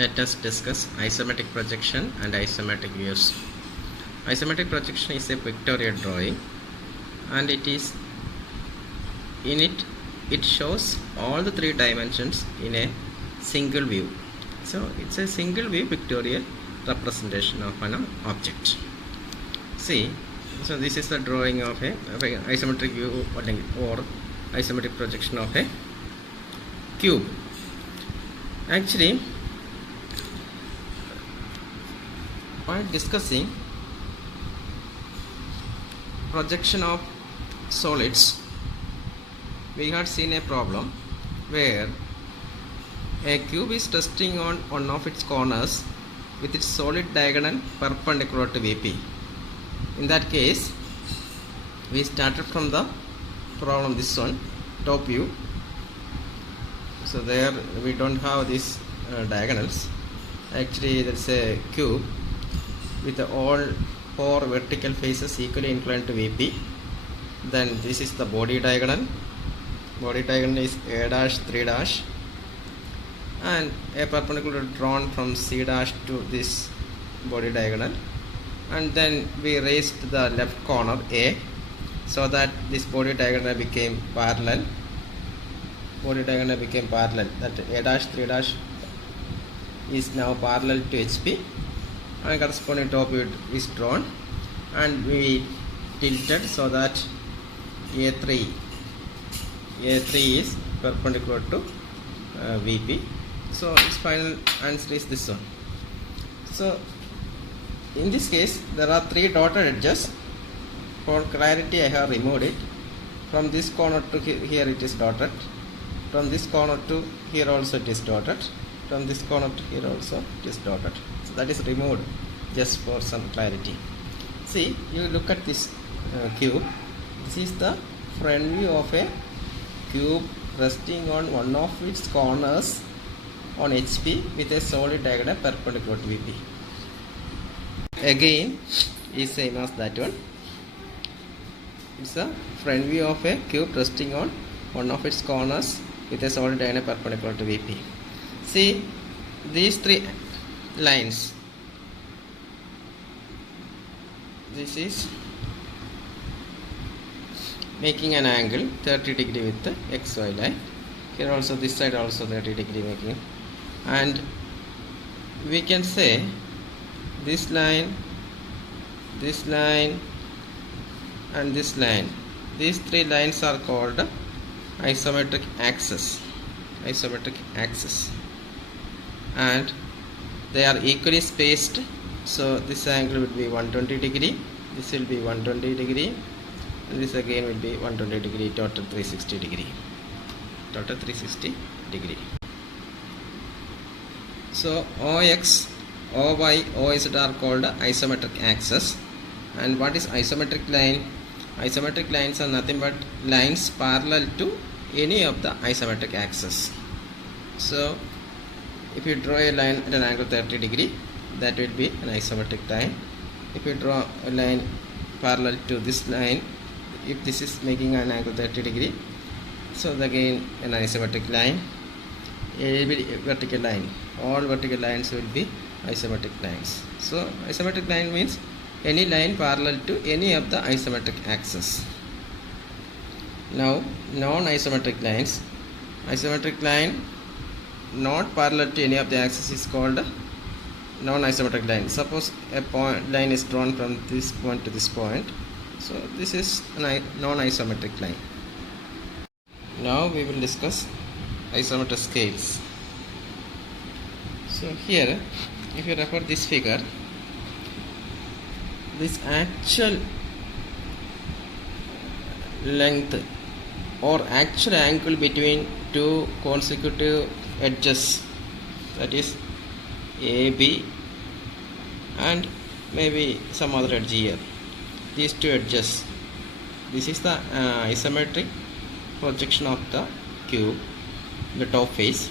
Let us discuss isometric projection and isometric views. Isometric projection is a pictorial drawing, and it shows all the three dimensions in a single view. So it's a single view pictorial representation of an object. See, so this is the drawing of a isometric view or isometric projection of a cube. Actually, while discussing projection of solids, we had seen a problem where a cube is resting on one of its corners with its solid diagonal perpendicular to VP. In that case, we started from the problem this one, top view. So there we don't have these diagonals. Actually, there is a cube with all four vertical faces equally inclined to VP. Then this is the body diagonal. Body diagonal is A dash 3 dash, and a perpendicular drawn from C dash to this body diagonal, and then we raised the left corner A so that this body diagonal became parallel. Body diagonal became parallel. That A dash 3 dash is now parallel to HP, and corresponding top view is drawn, and we tilted so that A3 is perpendicular to VP. So its final answer is this one. So in this case, there are three dotted edges. For clarity, I have removed it. From this corner to here it is dotted. From this corner to here also it is dotted. From this corner to here also it is dotted. So that is removed just for some clarity. See, you look at this cube. This is the front view of a cube resting on one of its corners on HP with a solid diagonal perpendicular to VP. Again, is same as that one. It's a front view of a cube resting on one of its corners with a solid diagonal perpendicular to VP. See, these three lines. This is making an angle 30 degree with the XY line. Here also, this side also 30 degree making, and we can say this line, and this line. These three lines are called isometric axis. And they are equally spaced. So this angle will be 120 degree. This will be 120 degree. And this again will be 120 degree, total 360 degree. So OX, OY, OZ are called isometric axis. And what is isometric line? Isometric lines are nothing but lines parallel to any of the isometric axis. So if you draw a line at an angle 30 degree, that will be an isometric line. If you draw a line parallel to this line, if this is making an angle 30 degree, so again an isometric line. A vertical line. All vertical lines will be isometric lines. So isometric line means any line parallel to any of the isometric axis. Now non-isometric lines. Isometric line not parallel to any of the axis is called non-isometric line. Suppose a line is drawn from this point to this point. So this is a non-isometric line. Now we will discuss isometric scales. So here, if you refer this figure, this actual length or actual angle between two consecutive edges, that is AB and maybe some other edge here, these two edges, this is the isometric projection of the cube, the top face.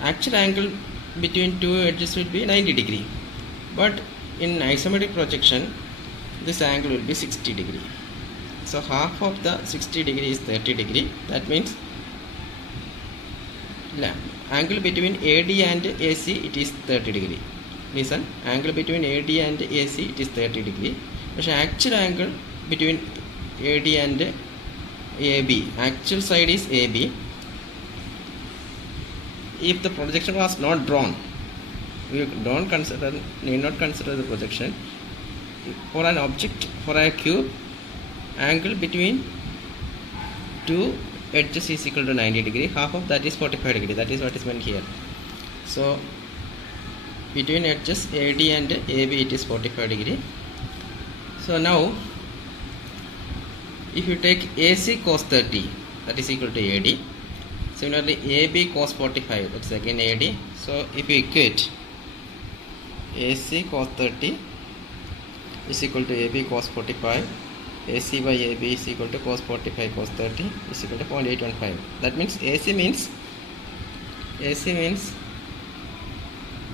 Actual angle between two edges will be 90 degree, but in isometric projection this angle will be 60 degree. So half of the 60 degree is 30 degree. That means angle between AD and AC, it is 30 degree. Listen, angle between AD and AC, it is 30 degree. But actual angle between AD and AB, actual side is AB. If the projection was not drawn, we need not consider the projection. For an object, for a cube, angle between two edges is equal to 90 degree. Half of that is 45 degree. That is what is meant here. So between edges AD and AB, it is 45 degree. So now if you take AC cos 30, that is equal to AD. Similarly AB cos 45, that's again AD. So if you equate AC cos 30 is equal to AB cos 45, AC by AB is equal to cos 45 cos 30 is equal to 0.815. That means AC means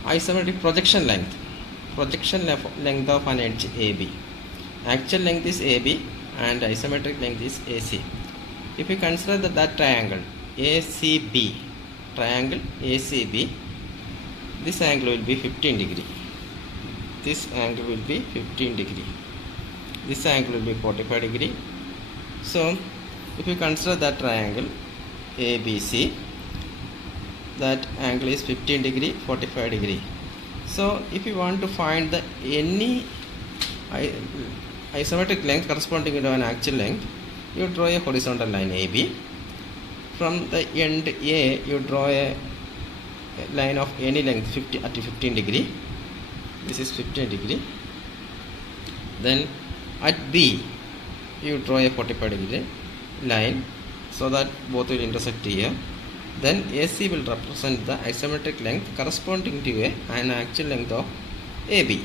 isometric projection length of an edge AB. Actual length is AB and isometric length is AC. If you consider that triangle ACB, this angle will be 15 degree. This angle will be 15 degree. This angle will be 45 degree. So if you consider that triangle ABC, that angle is 15 degree, 45 degree. So if you want to find any isometric length corresponding to an actual length, you draw a horizontal line AB. From the end A, you draw a line of any length at 15 degree. This is 15 degree. Then at B, you draw a 45 degree line so that both will intersect here. Then AC will represent the isometric length corresponding to an actual length of AB.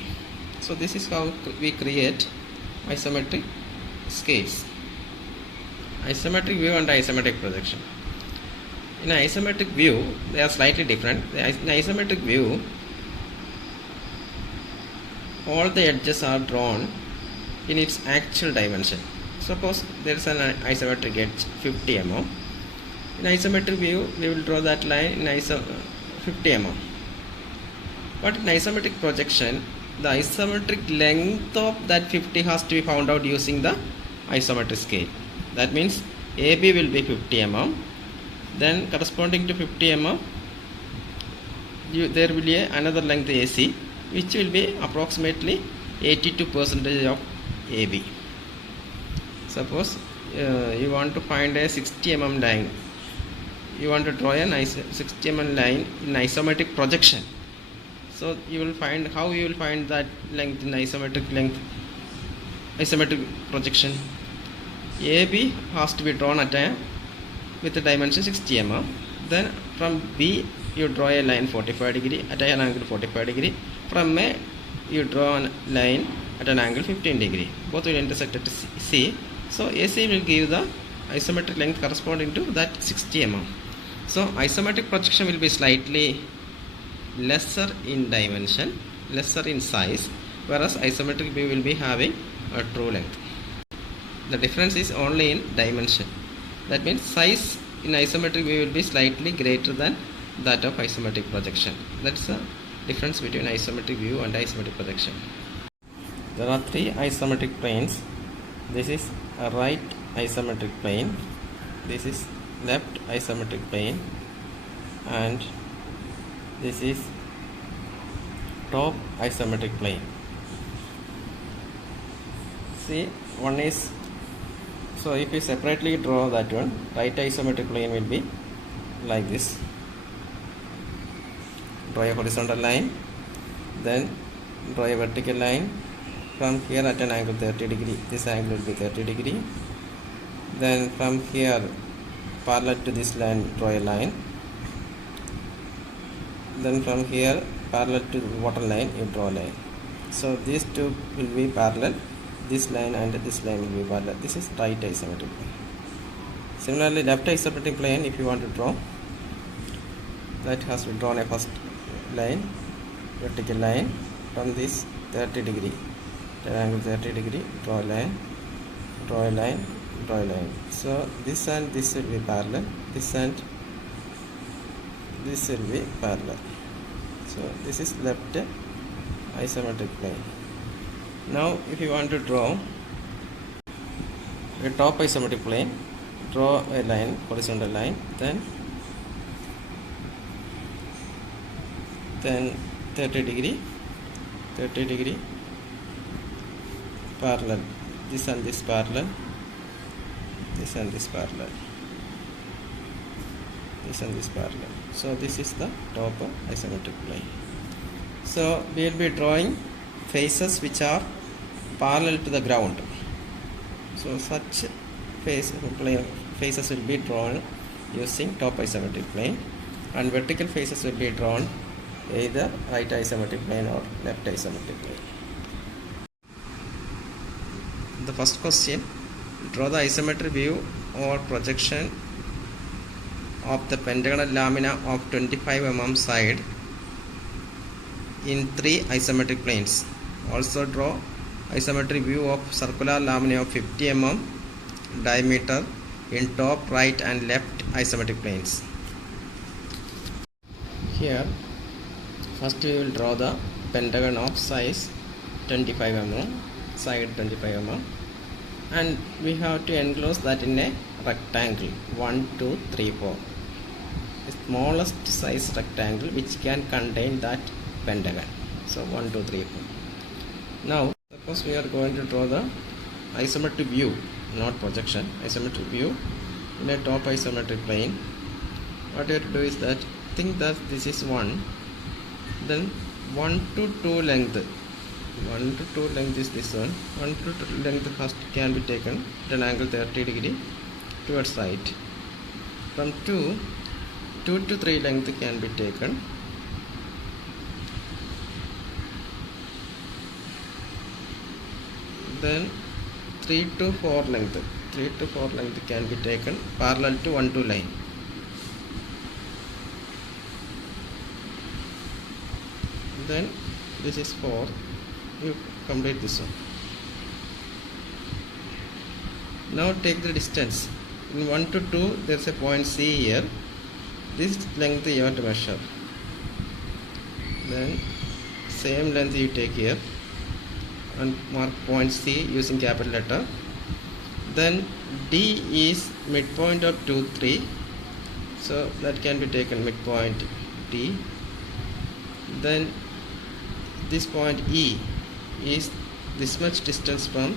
So this is how we create isometric scales. Isometric view and isometric projection. In isometric view, they are slightly different. In isometric view, all the edges are drawn in its actual dimension. Suppose there is an isometric edge 50 mm. In isometric view, we will draw that line in 50 mm. But in isometric projection, the isometric length of that 50 has to be found out using the isometric scale. That means AB will be 50 mm. Then corresponding to 50 mm, there will be another length AC, which will be approximately 82% of AB. Suppose you want to find a 60 mm line. You want to draw a nice 60 mm line in isometric projection. So you will find how you will find that length in isometric projection. AB has to be drawn with the dimension 60 mm. Then from B you draw a line 45 degree at an angle 45 degree. From A you draw a line at an angle 15 degree. Both will intersect at C. So AC will give the isometric length corresponding to that 60 mm. So isometric projection will be slightly lesser in dimension, lesser in size, whereas isometric view will be having a true length. The difference is only in dimension. That means size in isometric view will be slightly greater than that of isometric projection. That's the difference between isometric view and isometric projection. There are three isometric planes. This is a right isometric plane, this is left isometric plane, and this is top isometric plane. See, one is, so if you separately draw that one, right isometric plane will be like this. Draw a horizontal line, then draw a vertical line from here at an angle 30 degree. This angle will be 30 degree. Then from here parallel to this line draw a line. Then from here parallel to the water line you draw a line. So these two will be parallel. This line and this line will be parallel. This is right isometric plane. Similarly, left isometric plane, if you want to draw, that has to be drawn a first line, vertical line from this 30 degree, angle 30 degree, draw a line, draw a line, draw a line. So this and this will be parallel, this and this will be parallel. So this is left isometric plane. Now if you want to draw a top isometric plane, draw a line, horizontal line, then 30 degree parallel, this and this parallel, this and this parallel, this and this parallel. So this is the top isometric plane. So we will be drawing faces which are parallel to the ground. So such faces will be drawn using top isometric plane, and vertical faces will be drawn either right isometric plane or left isometric plane. The first question, draw the isometric view or projection of the pentagonal lamina of 25 mm side in 3 isometric planes. Also draw isometric view of circular lamina of 50 mm diameter in top, right and left isometric planes. Here first we will draw the pentagon of size 25 mm, side 25 mm, and we have to enclose that in a rectangle 1, 2, 3, 4, the smallest size rectangle which can contain that pentagon. So 1, 2, 3, 4. Now suppose we are going to draw the isometric view, not projection, isometric view in a top isometric plane. What you have to do is that, think that this is 1, then 1 to 2 length, 1 to 2 length is this one, 1 to 2 length first can be taken at an angle 30 degree towards right. From 2 to 3 length can be taken then 3 to 4 length can be taken parallel to 1, 2 line. Then this is 4, you complete this one. Now take the distance. In 1 to 2 there is a point C here. This length you have to measure. Then same length you take here and mark point C using capital letter. Then D is midpoint of 2, 3. So that can be taken midpoint D. Then this point E is this much distance from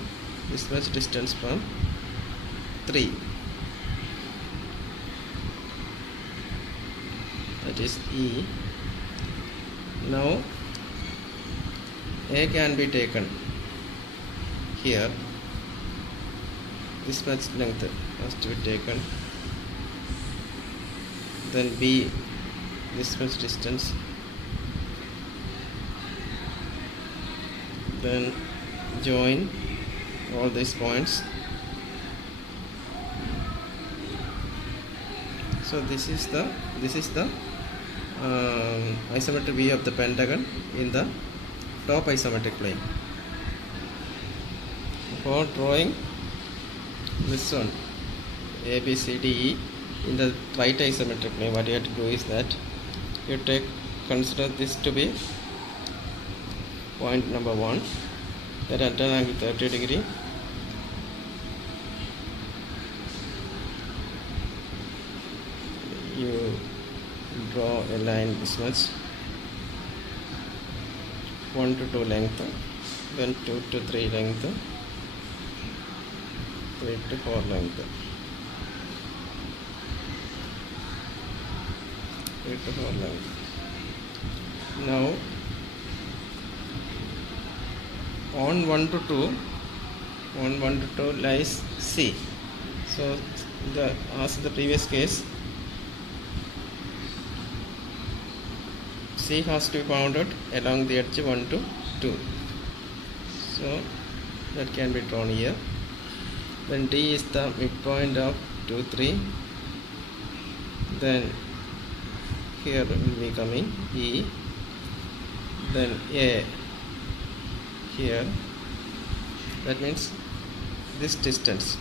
3. That is E. Now A can be taken here. This much length has to be taken. Then B, this much distance. Then join all these points. So this is the isometric view of the pentagon in the top isometric plane. For drawing this one A, B, C, D, E in the right isometric plane, what you have to do is that you consider this to be point number 1, that at an angle 30 degree. You draw a line this much, 1 to 2 length, then 2 to 3 length, 3 to 4 length, 3 to 4 length. Now on 1 to 2 lies C. So as the previous case, C has to be bounded along the edge 1 to 2. So that can be drawn here. Then D is the midpoint of 2, 3. Then here will be coming E. Then A here. That means this distance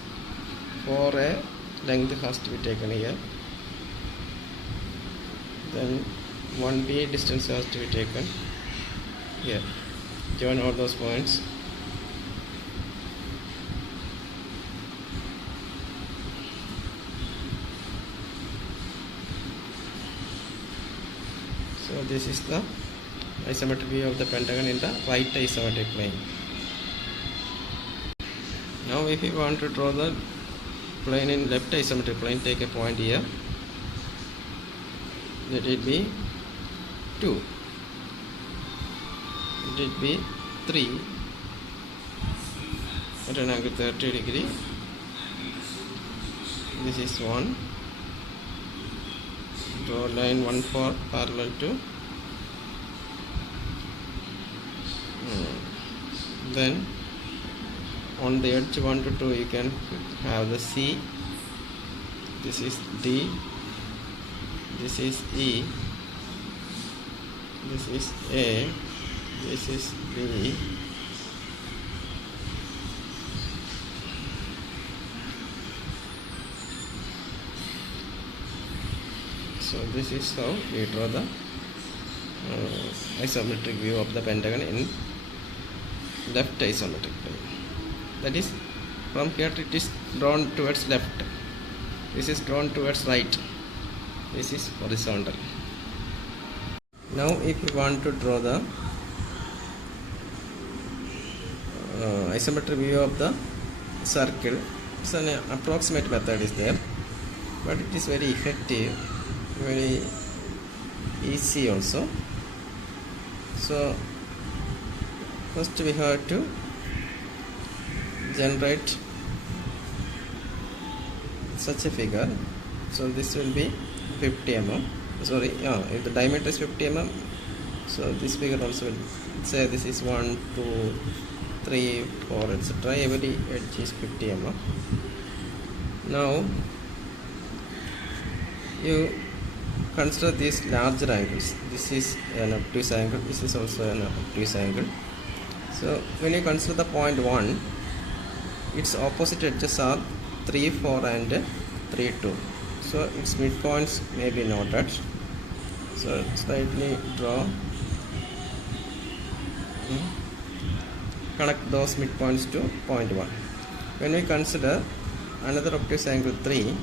for a length has to be taken here. Then 1b distance has to be taken here. Join all those points. So this is the isometric view of the pentagon in the right isometric plane. Now if you want to draw the plane in left isometric plane, take a point here. Let it be 2. Let it be 3 at an angle 30 degree. This is 1. Draw line 1 4 parallel to. Then on the edge 1 to 2 you can have the C. This is D. This is E. This is A. This is B. So this is how we draw the isometric view of the pentagon in left isometric plane. That is, from here it is drawn towards left. This is drawn towards right. This is horizontal. Now if you want to draw the isometric view of the circle, it's an approximate method is there, but it is very effective, very easy also. So first we have to generate such a figure. So this will be 50 mm. Sorry, if the diameter is 50 mm, so this figure also will say this is 1, 2, 3, 4, etc. Every edge is 50 mm. Now you consider these larger angles. This is an obtuse angle. This is also an obtuse angle. So when you consider the point 1, its opposite edges are 3, 4 and 3, 2. So its midpoints may be noted. So slightly draw, connect those midpoints to point 1. When we consider another obtuse angle 3,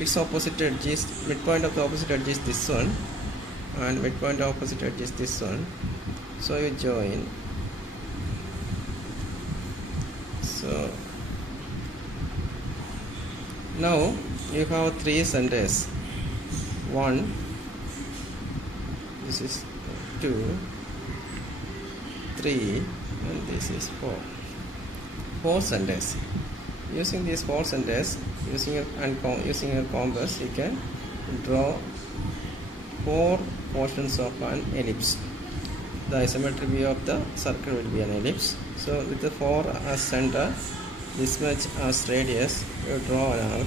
its opposite edge is, midpoint of the opposite edge is this one, and midpoint of opposite edge is this one. So you join. So now you have 3 centers. 1, this is 2, 3, and this is 4. 4 centers. Using these 4 centers, using a compass, you can draw 4 portions of an ellipse. The isometric view of the circle will be an ellipse. So with the 4 as center, this much as radius, you draw an arc.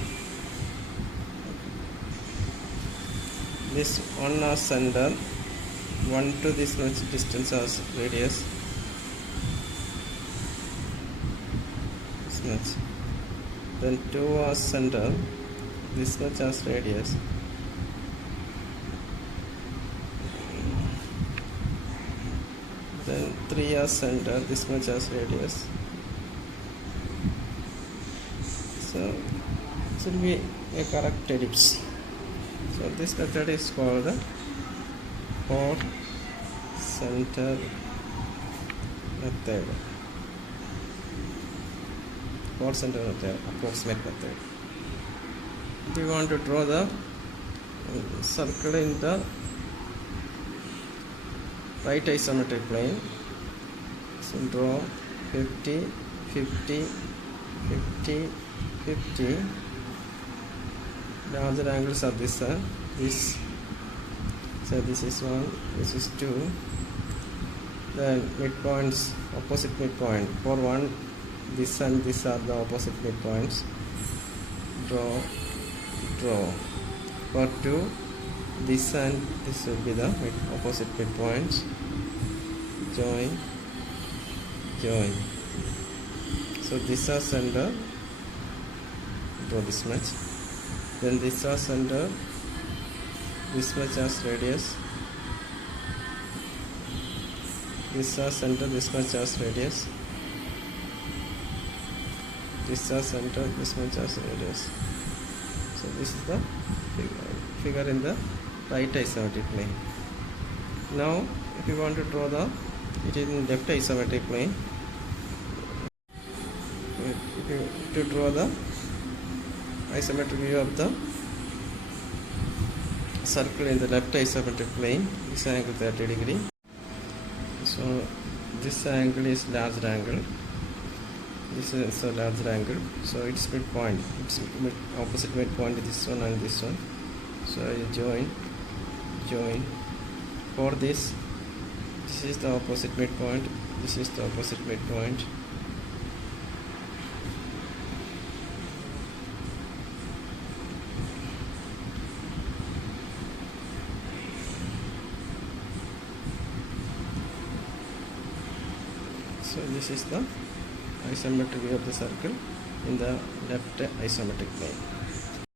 This 1 as center, 1 to this much distance as radius. This much. Then 2 as center, this much as radius. Then 3 as center, this much as radius. So it will be a correct ellipse. So this method is called the 4 center method. 4 center method, approximate method. If you want to draw the circle in the right isometric plane, so draw 50, 50, 50, 50. The other angles are this, this. So this is 1, this is 2. Then midpoints, opposite midpoint. For 1, this and this are the opposite midpoints. Draw, draw. For 2, this and this will be the opposite midpoints. Join, join. So this are center. Draw this much. Then this are center. this much as radius, this as center, this much as radius, this as center, this much as radius. So this is the figure in the right isometric plane. Now if you want to draw it in left isometric plane, if you to draw the isometric view of the circle in the left isometric plane, this angle 30 degree. So this angle is large angle, this is a large angle, so its midpoint, opposite midpoint is this one and this one. So I join for this is the opposite midpoint, this is the opposite midpoint. So this is the isometric view of the circle in the left isometric plane.